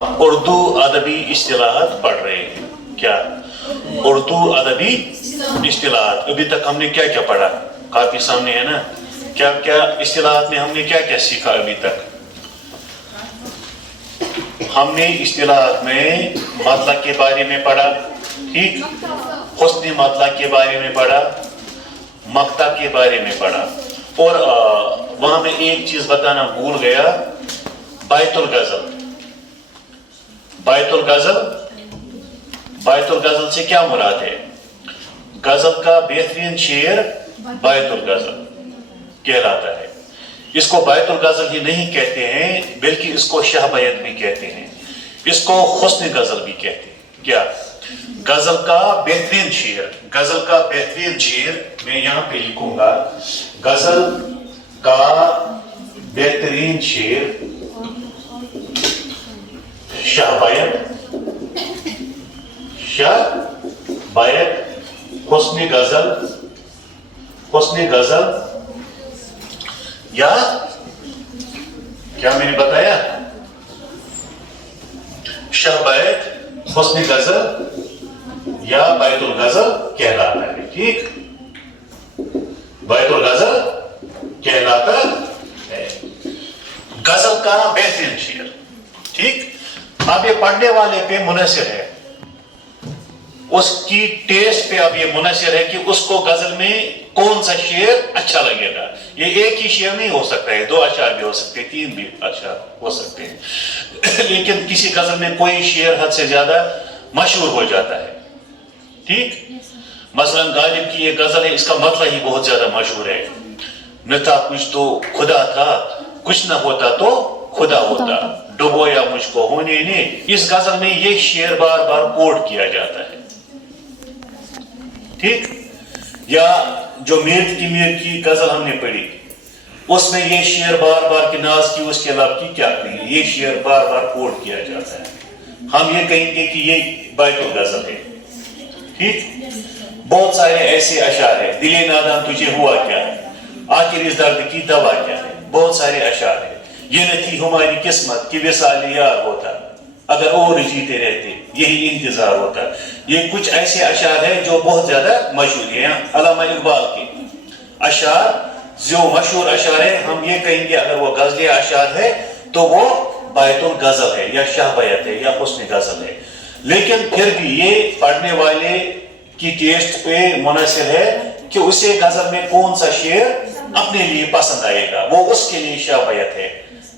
اردو ادبی اصطلاحات پڑھ رہے ہیں کیا؟ اردو ادبی اصطلاحات ابھی تک ہم نے کیا کیا پڑھا؟ کافی سامنے ہے نا؟ کیا کیا اصطلاحات میں ہم نے کیا کیا سیکھا ابھی تک؟ ہم نے اصطلاحات میں مطلق کے بارے میں پڑھا، ٹھیک؟ حسن مطلق کے بارے میں پڑھا، مقطع کے بارے میں پڑھا، اور وہاں میں ایک چیز بتانا بھول گیا، بیت الغزل۔ بیت الغزل، بیت الغزل سے کیا مراد ہے؟ غزل کا بہترین شعر بیت الغزل کہلاتا ہے۔ اس کو بیت الغزل ہی نہیں کہتے ہیں بلکہ اس کو شاہ بیت بھی کہتے ہیں، اس کو حسن غزل بھی کہتے ہیں۔ کیا؟ غزل کا بہترین شعر، غزل کا بہترین شعر میں یہاں پہ لکھوں گا، غزل کا بہترین شعر شاہ بیت، شاہ بیت، حسن غزل، حسن غزل، یا کیا میں نے بتایا؟ شاہ بیت، حسن غزل یا بیت الغزل کہلاتا ہے، ٹھیک؟ بیت الغزل کہلاتا ہے، غزل کا بہترین شعر، ٹھیک؟ اب یہ پڑھنے والے پہ منحصر ہے، اس کی ٹیسٹ پہ اب یہ منحصر ہے کہ اس کو غزل میں کون سا شعر اچھا لگے گا۔ یہ ایک ہی شعر نہیں ہو سکتا ہے، 2 اشعار بھی ہو سکتے ہیں، 3 بھی اشعار ہو سکتے ہیں، لیکن کسی غزل میں کوئی شعر حد سے زیادہ مشہور ہو جاتا ہے، ٹھیک؟ مثلا غالب کی یہ غزل ہے، اس کا مطلب ہی بہت زیادہ مشہور ہے، نہ تھا کچھ تو خدا تھا، کچھ نہ ہوتا تو خدا ہوتا، ڈبویا مجھ کو ہونے نے۔ اس غزل میں یہ شعر بار بار کوٹ کیا جاتا ہے، ٹھیک؟ یا جو میرٹ کی غزل ہم نے پڑھی، اس میں یہ شعر بار بار کہ ناز کی اس کے لب کی کیا کہیں، یہ شعر بار بار کوٹ کیا جاتا ہے۔ ہم یہ کہیں گے کہ یہ بیت الغزل ہے، ٹھیک؟ بہت سارے ایسے اشعار ہیں، دل نادان تجھے ہوا کیا ہے، آخر اس درد کی دوا کیا ہے، بہت سارے اشعار ہیں۔ یہ نہ تھی ہماری قسمت کہ وصال یار ہوتا، اگر اور جیتے رہتے یہی انتظار ہوتا۔ یہ کچھ ایسے اشعار ہیں جو بہت زیادہ مشہور ہیں، علامہ اقبال کے اشعار جو مشہور اشعار ہیں، ہم یہ کہیں گے اگر وہ غزل اشعار ہے تو وہ بیت الغزل ہے یا شاہ بیت ہے یا حسن غزل ہے۔ لیکن پھر بھی یہ پڑھنے والے کی ٹیسٹ پہ منحصر ہے کہ اسے غزل میں کون سا شعر اپنے لیے پسند آئے گا، وہ اس کے لیے شاہ بیت ہے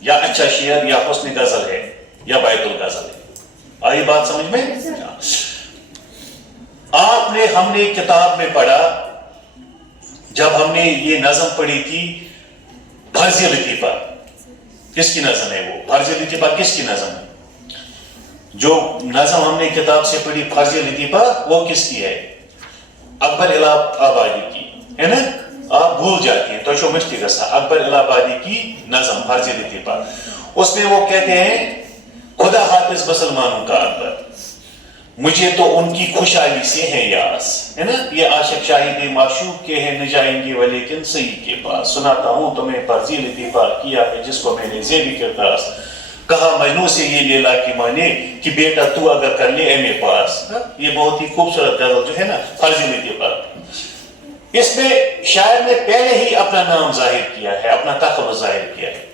یا اچھا شعر یا حسن غزل ہے یا بیت الغزل ہے۔ آئی بات سمجھ میں؟ ہم نے کتاب میں پڑھا، جب ہم نے یہ نظم پڑھی تھی، فرض لطیفہ، کس کی نظم ہے وہ؟ فرض لطیفہ کس کی نظم ہے؟ جو نظم ہم نے کتاب سے پڑھی فرض لطیفہ، وہ کس کی ہے؟ اکبر الہ آبادی کی ہے نا؟ آپ بھول جاتے ہیں تو شو مشتی گسا، اکبر الہ آبادی کی نظم فرض لطیفہ، اس میں وہ کہتے ہیں خدا حافظ مسلمانوں کا اکبر، مجھے تو ان کی خوشحالی سے ہے یاس، ہے نا؟ یہ عاشق شاہد معشوق کے ہیں، نہ جائیں گے ولیکن سید کے پاس، سناتا ہوں تمہیں فرض لطیفہ کیا ہے جس کو میں نے زیبی کرداس، کہا مجنوں سے یہ لیلا کی مانے کہ بیٹا تو اگر کر لے ایم اے پاس۔ یہ بہت ہی خوبصورت غزل جو ہے نا فرض لطیفہ، اس میں شاعر نے پہلے ہی اپنا نام ظاہر کیا ہے، اپنا تخلص ظاہر کیا ہے،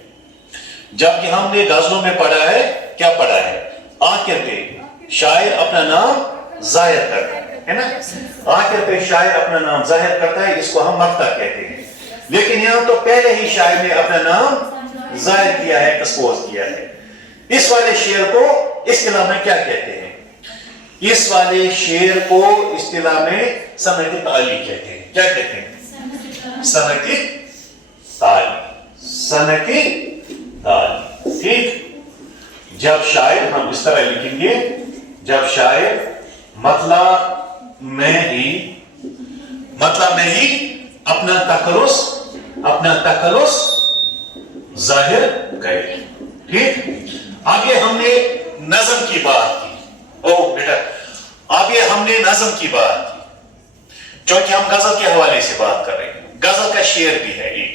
جبکہ ہم نے غزلوں میں پڑھا ہے، کیا پڑھا ہے؟ آخر پہ شاعر اپنا نام ظاہر کرتا ہے نا؟ آخر پہ شاعر اپنا نام ظاہر کرتا ہے، اس کو ہم مقطع کہتے ہیں، لیکن یہاں تو پہلے ہی شاعر نے اپنا نام ظاہر کیا ہے، ایکسپوز کیا ہے۔ اس والے شعر کو اصطلاح میں کیا کہتے ہیں؟ اس والے شعر کو اصطلاح میں صنعت تعالی کہتے ہیں۔ کیا کہتے ہیں؟ صنعت تعالی، صنعت تعالی، ٹھیک؟ جب شاعر، ہم اس طرح لکھیں گے، جب شاعر مطلب میں ہی اپنا تخلص ظاہر کرے، ٹھیک؟ آگے ہم نے نظم کی بات کی، او بیٹا آگے ہم نے نظم کی بات کی، چونکہ ہم غزل کے حوالے سے بات کر رہے ہیں، غزل کا شعر بھی ہے ایک،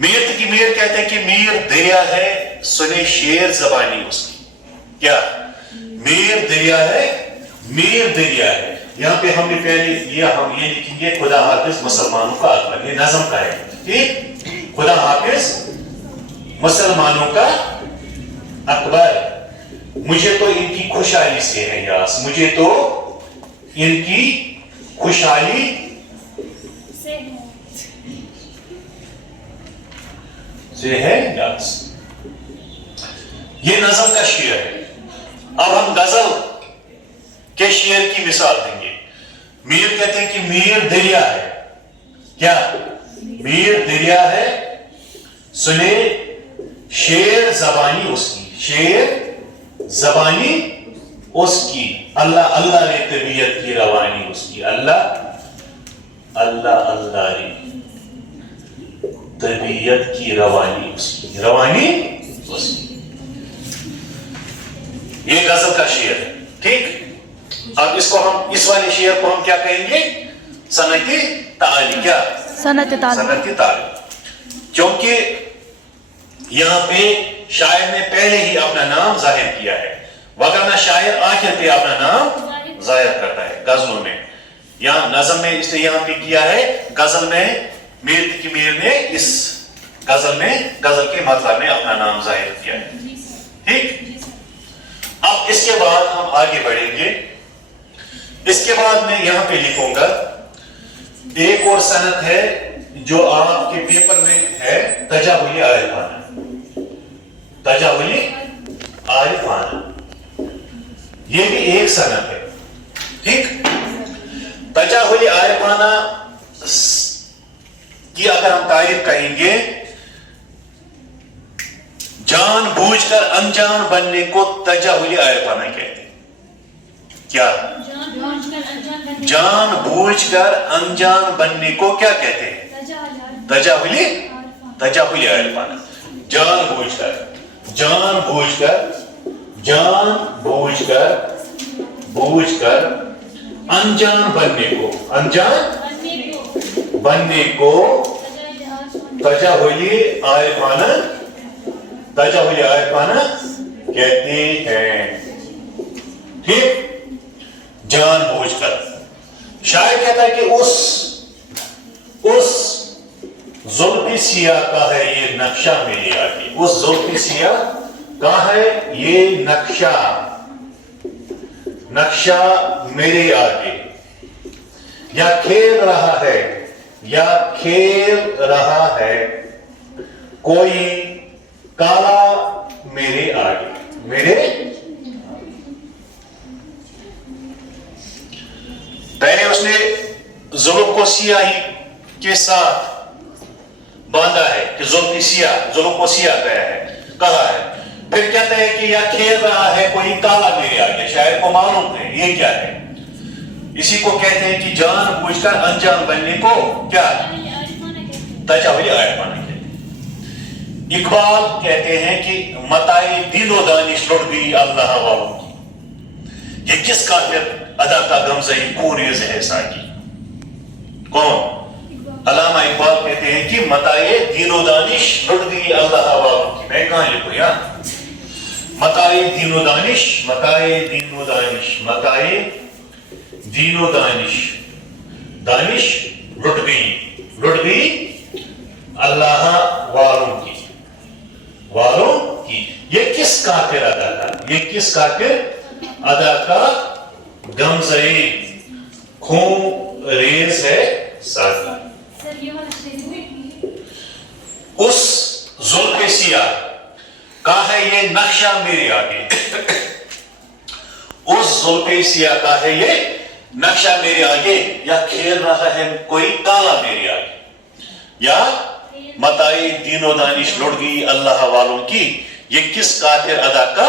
میر کی میر کہتے ہیں کہ میر دریا ہے سنے شیر زبانی اس کی، کیا میر دریا ہے, میر دریا ہے. یہاں پہ ہم نے پہلے ہم یہ لکھیں گے خدا حافظ مسلمانوں کا اکبر, یہ نظم کا ہے. ٹھیک, خدا حافظ مسلمانوں کا اکبر. مجھے تو ان کی خوشحالی سے ہے یاس, مجھے تو ان کی خوشحالی سے ہے یاس. یہ نظم کا شعر ہے. اب ہم غزل کے شعر کی مثال دیں گے. میر کہتے ہیں کہ میر دریا ہے. کیا میر دریا ہے, سنے شعر زبانی اس کی, شعر زبانی اس کی. اللہ اللہ نے طبیعت کی روانی اس کی, اللہ اللہ اللہ نے طبیعت کی روانی اس کی, روانی اس کی. یہ غزل کا شعر ہے. ٹھیک, اب اس کو ہم اس والے شعر کو ہم کیا کہیں گے, صنعت تعالی. کیا صنعت تعالی. کیونکہ یہاں پہ شاعر نے پہلے ہی اپنا نام ظاہر کیا ہے, وگرنہ شاعر آخر پہ اپنا نام ظاہر کرتا ہے غزلوں میں. یہاں نظم میں اس نے یہاں پہ کیا ہے, غزل میں میر کی میر نے اس غزل میں غزل کے مطلب میں اپنا نام ظاہر کیا ہے. ٹھیک, اب اس کے بعد ہم آگے بڑھیں گے. اس کے بعد میں یہاں پہ لکھوں گا ایک اور صنعت ہے جو آپ کے پیپر میں ہے, تجاہلی عارفانہ. تجاہلی عارفانہ یہ بھی ایک صنعت ہے. ٹھیک, تجاہلی عارفانہ کی اگر ہم تعریف کہیں گے, جان بوجھ کر انجان بننے کو تجاہلی عارفانہ کہتے ہیں. کیا جان بوجھ کر انجان بننے کو کیا کہتے ہیں, تجاہلی عارفانہ. جان بوجھ کر, جان بوجھ کر, جان بوجھ کر, بوجھ کر انجان بننے کو, انجان بننے کو تجاہلی عارفانہ, تجاہلی عارفانہ کہتے ہیں. ٹھیک, جان بوجھ کر. شاعر کہتا ہے کہ اس زلف سیاہ کا ہے یہ نقشہ میرے آگے, اس زلف سیاہ کا ہے یہ نقشہ, نقشہ میرے آگے. یا کھیل رہا ہے, یا کھیل رہا ہے کوئی کالا میرے آگے, میرے پہلے اس نے زلف کو سیاہی کے ساتھ باندھا ہے کہ زلف سیاہ, زلف کو سیاہ کہا ہے. پھر کہتا ہے کہ یا کھیل رہا ہے کوئی کالا میرے آگے. شاعر کو معلوم ہے یہ کیا ہے. اسی کو کہتے ہیں کہ جان بوجھ کر انجان بننے کو کیا تجاہلی عارفانہ کہتے ہیں. اقبال کہتے ہیں کہ متائے دین و دانش لٹ گئی اللہ والوں کی, یہ کس کافر ادا کا غمزئی کوریز ہے ساکی. کون؟ علامہ اقبال کہتے ہیں کہ متائے دین و دانش لٹ گئی اللہ والوں کی. میں کہاں لکھوں یار, متائے دین و دانش, متائے دین و دانش, متائے دین و دانش, دانش لٹ گئی اللہ والوں کی, والوں کی. یہ کس کافر ادا کا, یہ کس کافر ادا کا غمزئی خون ریز ہے ساکی. اس زلف سیاہ کا ہے یہ نقشہ میرے آگے, اس زلف سیاہ کا ہے یہ نقشہ میرے آگے. یا کھیل رہا ہے کوئی کالا میرے آگے, یا متائے دین و دانش لٹ گئی اللہ والوں کی, یہ کس کافر ادا کا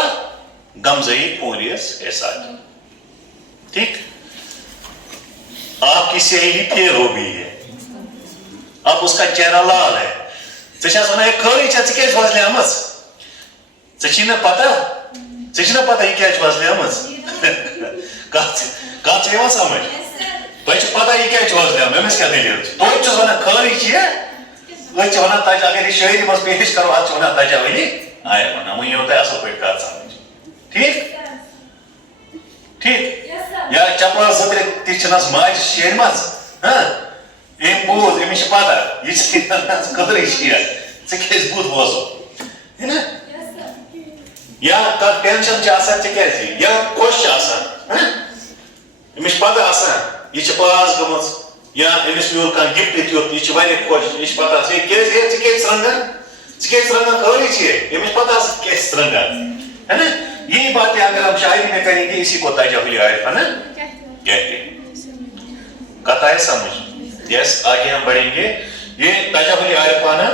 غمزئی پوریس ایسا کی. ٹھیک, آپ کی سہیلی پھر ہو گئی ہے, اب اس کا چہرہ لال ہے. خری ٹھیک وزلیم ٹھیک پتہ, ٹھیک پتہ یہ کیا وزلیم کت سمجھ, تھی پتہ یہ کیا وزلیم, امس کیا دلیل. تھی ونان خری چھ ونان تجا, اگر یہ شاعری مز پیش کرو اتھ ونان تجاہلی عارفانہ. وۄنۍ یِیو تۄہہِ اصل پٲٹھۍ کتھ سمجھ. ٹھیک, چپل زدر تیچنس ماج شیر مز ایم بوز امس پتہ یہ قدر ژےٚ بوٗد بوزُن ہے نا یا کانٛہہ ٹینشن ژےٚ یا خۄش أمِس پتہ آسان یہِ چھِ پاس گٔمٕژ یا أمِس میوٗل کانٛہہ گفٹ تیُتھ یہِ چھِ واریاہ خۄش یہِ چھِ پتہ آسان ژٕ کیٛازِ ژٕ خٲرٕے چھِ أمِس پتہ آسان ژٕ کیٛازِ ژٕ ہے نا یہی باتیں اگر ہم شاعری میں کریں گے اسی کو تجاہلی عارفہ نا کہتے ہیں کہتا ہے سمجھ یس آگے ہم بڑھیں گے یہ تجاہلی عارفانہ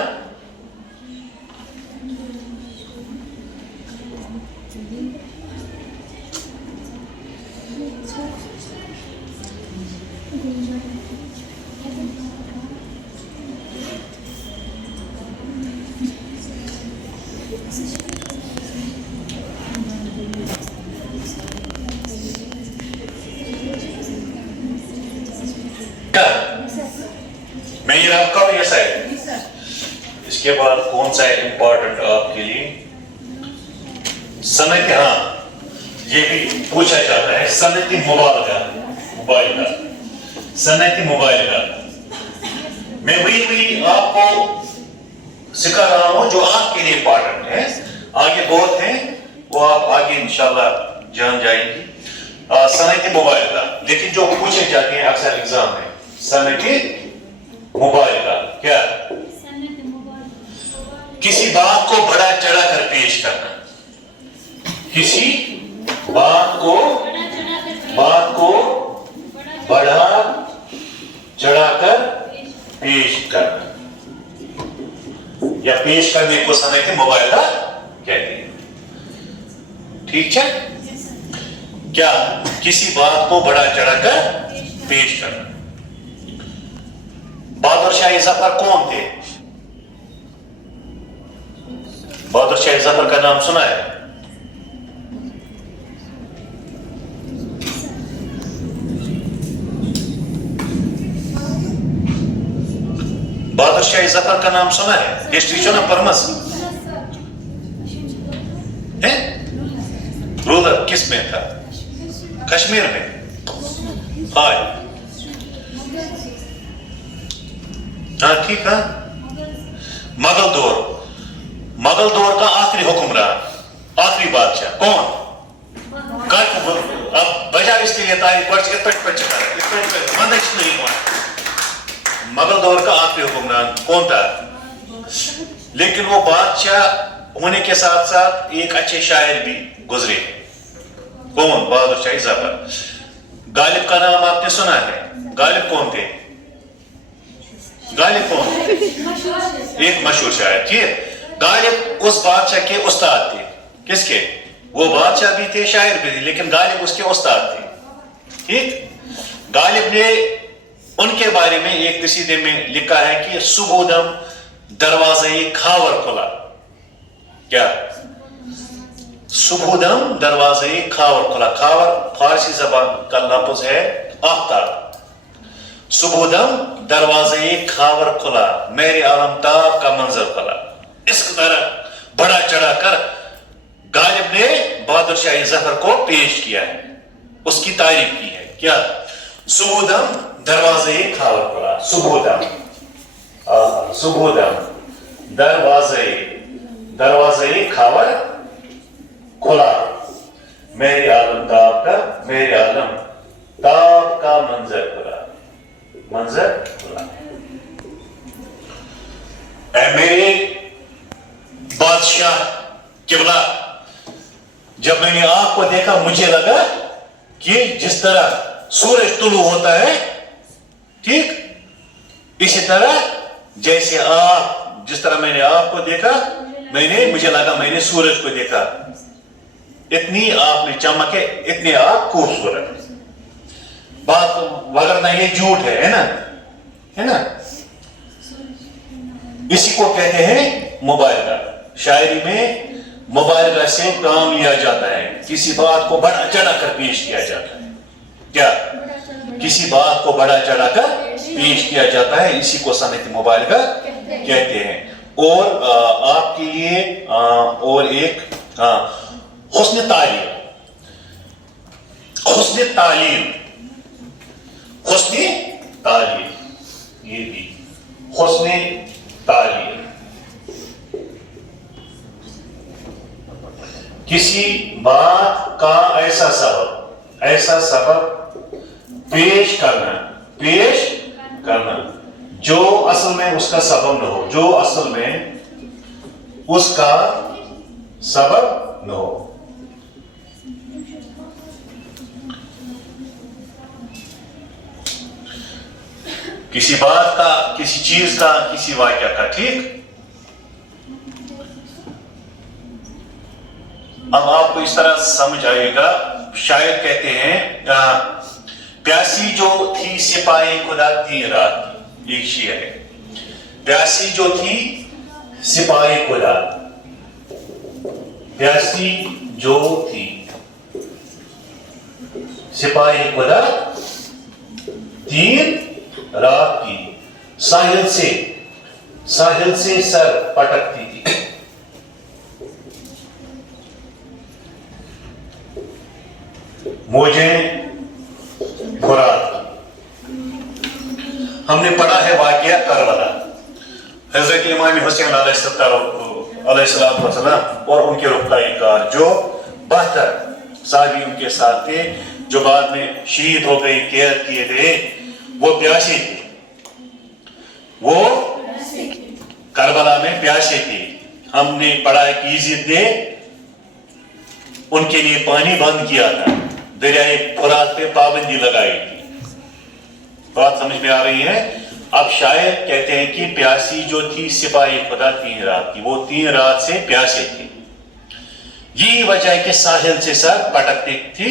میں یہ آپ کا ایسا ہے اس کے بعد کون سا ہے امپورٹنٹ آپ کے لیے صنعت ہاں یہ بھی پوچھا جاتا ہے صنعتی مبالغہ صنعتی مبالغہ میں وہی آپ کو سکھا رہا ہوں جو آپ کے لیے امپورٹنٹ ہے آگے بہت ہیں وہ آپ آگے انشاءاللہ جان جائیں گی صنعتی مبالغہ لیکن جو پوچھے جاتے ہیں اکثر ایگزام میں صنعتی مبالغہ کیا کسی بات کو بڑا چڑھا کر پیش کرنا کسی بات کو بڑا چڑھا کر پیش کرنا یا پیش کرنے کو صنعتی مبالغہ کہتے ہیں ٹھیک ہے کیا کسی بات کو بڑا چڑھا کر پیش کرنا بہادر شاہ ظفر کون تھے بہادر شاہ ظفر کا نام سنا ہے بہادر شاہ ظفر کا نام سنا ہے ہسٹری چھو نا پرمس رولر کس میں تھا کشمیر میں ہاں ٹھیک ہے مغل دور کا آخری حکمران آخری بادشاہ کون اب بجائے اس کے لیے تاریخ مغل دور کا آخری حکمران کون تھا لیکن وہ بادشاہ ہونے کے ساتھ ساتھ ایک اچھے شاعر بھی گزرے کون بہادر شاہ ظفر غالب کا نام آپ نے سنا ہے غالب کون تھے غالب کون ایک مشہور شاعر ٹھیک غالب اس بادشاہ کے استاد تھے کس کے وہ بادشاہ بھی تھے شاعر بھی تھے لیکن غالب اس کے استاد تھے ٹھیک غالب نے ان کے بارے میں ایک قصیدے میں لکھا ہے کہ صبح دم دروازے کھاور کھلا کیا صبح دم دروازے کھاور کھلا کھاور فارسی زبان کا لفظ ہے آفتاب صبح دم دروازے کھاور کھلا میرے عالمتاب کا منظر کھلا اس طرح بڑا چڑھا کر غالب نے بہادر شاہ ظفر کو پیش کیا ہے اس کی تعریف کی ہے کیا صبح دم دروازے کھاور کھلا صبح دم دروازے کھاور کھلا میرے عالم تاب کا منظر کھلا اے میرے بادشاہ قبلہ جب میں نے آپ کو دیکھا مجھے لگا کہ جس طرح سورج طلوع ہوتا ہے ٹھیک اسی طرح جیسے آپ جس طرح میں نے آپ کو دیکھا مجھے لگا میں نے سورج کو دیکھا اتنی آپ میں چمک ہے اتنے آپ خوبصورت بات وغیرہ یہ جھوٹ ہے نا اسی کو کہتے ہیں مبالغہ شاعری میں مبالغہ سے کام لیا جاتا ہے کسی بات کو بڑا چڑھا کر پیش کیا جاتا ہے کیا کسی بات کو بڑا چڑھا کر پیش کیا جاتا ہے اسی کو صنعتی مبالغہ کہتے ہیں اور آپ کے لیے اور ایک حسن تعلیم حسن تعلیم, یہ بھی حسن تعلیم. کسی بات کا ایسا سبب پیش کرنا جو اصل میں اس کا سبب نہ ہو, جو اصل میں اس کا سبب نہ ہو. کسی بات کا, کسی چیز کا, کسی واقعہ کا. ٹھیک, اب آپ کو اس طرح سمجھ آئے گا. شاعر کہتے ہیں پیاسی جو تھی سپاہی خدا 3 رات کی. ایک شعر ہے, پیاسی جو تھی سپاہی خدا, پیاسی جو تھی سپاہی خدا 3 رات کی, ساحل سے سر پٹکتی تھی. موجیں فرات. ہم نے پڑھا ہے واقعہ کربلا. حضرت امام حسین علیہ السلام اور ان کے رفقائے کار جو 72 صحابی ان کے ساتھ تھے, جو بعد میں شہید ہو گئے, قید کیے گئے, وہ پیاسے تھے. وہ کربلا میں پیاسے تھے. ہم نے پڑھا ہے کہ یزید نے ان کے لیے پانی بند کیا تھا, دریائے فرات پہ پابندی لگائی تھی. بات سمجھ میں آ رہی ہے. اب شاعر کہتے ہیں کہ پیاسی جو تھی سپاہی خدا 3 رات کی, وہ 3 رات سے پیاسے تھے. یہی وجہ ہے کہ ساحل سے سر پٹکتی تھی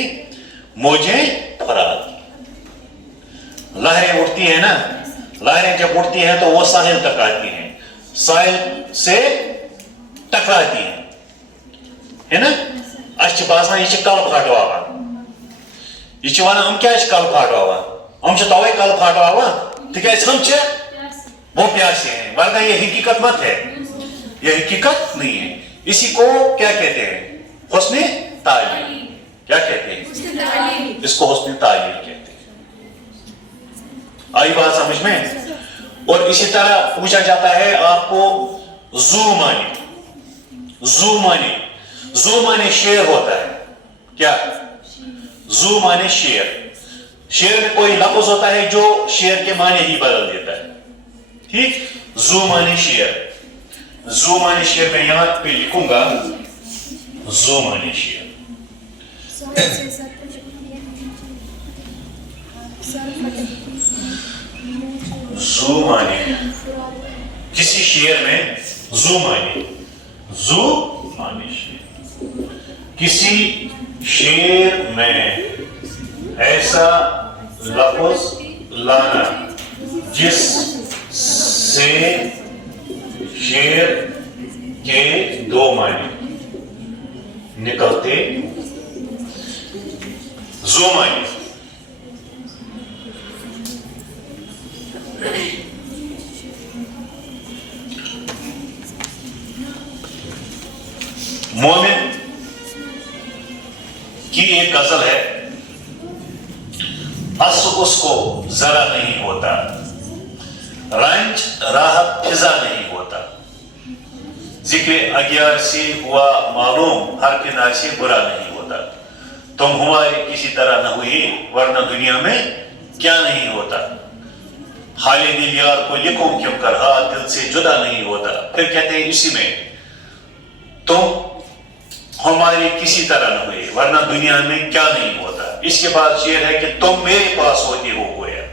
موجیں فرات. لہریں اٹھتی ہیں نا, لہریں جب اٹھتی ہیں تو وہ ساحل تک آتی ہیں, ساحل سے ٹکراتی ہیں, ہے نا. اچھا باسان یہ کل پھاٹواوان, یہ ونان ہم کیا کل پھاٹواوان, ہم توے کل پھاٹواوان تکیاز ہم وہ پیاسے ہیں, ورنہ یہ حقیقت مت ہے, یہ حقیقت نہیں ہے. اسی کو کیا کہتے ہیں, حسن تعلیم. کیا کہتے ہیں اس کو, حسن تعلیم کہتے ہیں. آئی بات سمجھ میں. اور اسی طرح پوچھا جاتا ہے آپ کو زو مانے شعر ہوتا ہے. کیا زو مانے شعر. شعر میں کوئی لفظ ہوتا ہے جو شعر کے معنی ہی بدل دیتا ہے. ٹھیک, زو مانے شعر. زو مانے شعر میں یہاں پہ لکھوں گا, زو مانے شعر. زو مانے کسی شعر میں زو مانے شعر. کسی شعر میں ایسا لفظ لانا جس سے شعر کے 2 معنی نکلتے. زو معنی. مومن کی ایک غزل ہے, اس کو ذرا نہیں ہوتا, رنج راحت فضا نہیں ہوتا, ذکر اگیار سے ہوا معلوم ہر کنار سے برا نہیں ہوتا. تم ہمارے کسی طرح نہ ہوئی ورنہ دنیا میں کیا نہیں ہوتا. حال دل یار کو لکھوں کیوں کر ہاتھ دل سے جدا نہیں ہوتا. پھر کہتے ہیں اسی میں تم ہماری کسی طرح نہ ہوئے ورنہ دنیا میں کیا نہیں ہوتا. اس کے بعد شعر ہے کہ تم میرے پاس ہوتی ہو گویا.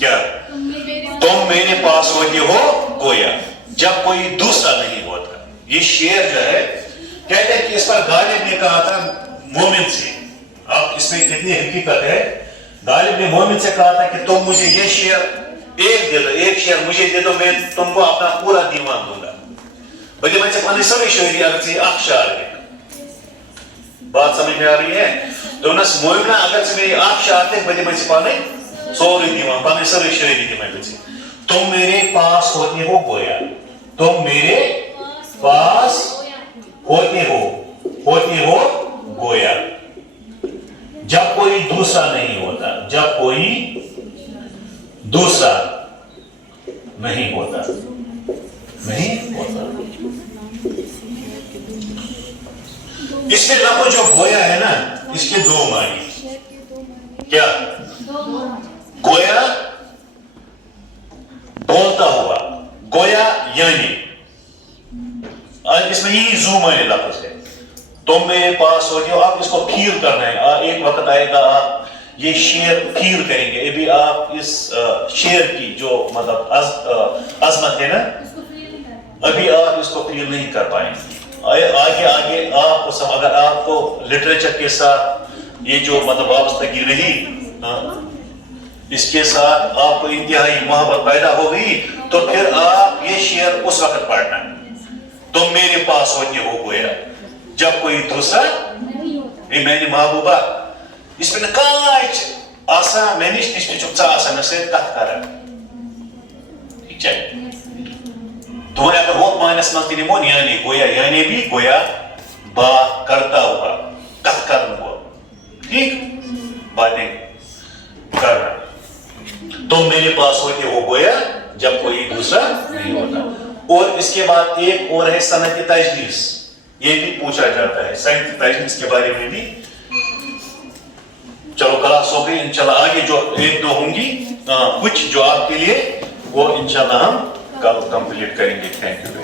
کیا تم میرے پاس ہوتی ہو گویا جب کوئی دوسرا نہیں ہوتا. یہ شعر جو ہے کہتے ہیں کہ اس پر غالب نے کہا تھا مومن سے. اب اس میں کتنی حقیقت ہے. غالب نے مومن سے کہا تھا کہ تم مجھے یہ شعر ایک شعر مجھے دے دو, میں تم کو اپنا پورا دیوان دوں گا. بلکہ میں سے پانی سبھی شعری اگر سے اخ شعر ہے. بات سمجھ میں آ رہی ہے. تو نس مومنہ اگر سے میری اخ شعر ہے بلکہ میں سے پانی سوری دیوان پانی سبھی شعری دی میں سے. تم میرے پاس ہوتے ہو گویا, تم میرے پاس ہوتے ہو گویا جب کوئی دوسرا نہیں ہوتا, جب کوئی دوسرا نہیں ہوتا، نہیں ہوتا. اس میں لفظ جو گویا ہے نا، اس کے دو معنی. کیا؟ گویا بولتا ہوا، گویا یعنی. اس میں یہی زو معنی لفظ ہے. تم میرے پاس ہوگی، آپ اس کو پھیر کرنا ہے. ایک وقت آئے گا آپ یہ شعر پھیر کریں گے. ابھی آپ اس شعر کی جو مطلب عظمت ہے نا، ابھی آپ اس کو پھیر نہیں کر پائیں گے. آگے آگے آپ کو اگر آپ کو لٹریچر کے ساتھ یہ جو مطلب وابستگی رہی، اس کے ساتھ آپ کو انتہائی محبت پیدا ہو گئی، تو پھر آپ یہ شعر اس وقت پڑھنا ہے. تم میرے پاس ہوتے ہو گویا جب کوئی دوسرا نہیں. میری محبوبہ اس میں کاچ آسا میں نش نش چپ ژا آسا مے سۭتۍ کتھ کران. ٹھیک ہے؟ تو اگر وہ معنیس منٛز تہِ نِمون یعنی گویا، یعنی بھی گویا بات کرتا ہوا، کتھ کرن وول. ٹھیک، باتیں کرنا. تم میرے پاس ہوتے ہو گویا جب کوئی دوسرا نہیں ہوتا. اور اس کے بعد ایک اور ہے صنعت تجلیس. یہ بھی پوچھا جاتا ہے صنعت تجلیس کے بارے میں بھی. چلو کلاس ہو گئی، انشاءاللہ آگے جو ایک دو ہوں گی کچھ جو آپ کے لیے، وہ انشاءاللہ ہم کل کمپلیٹ کریں گے. Thank you.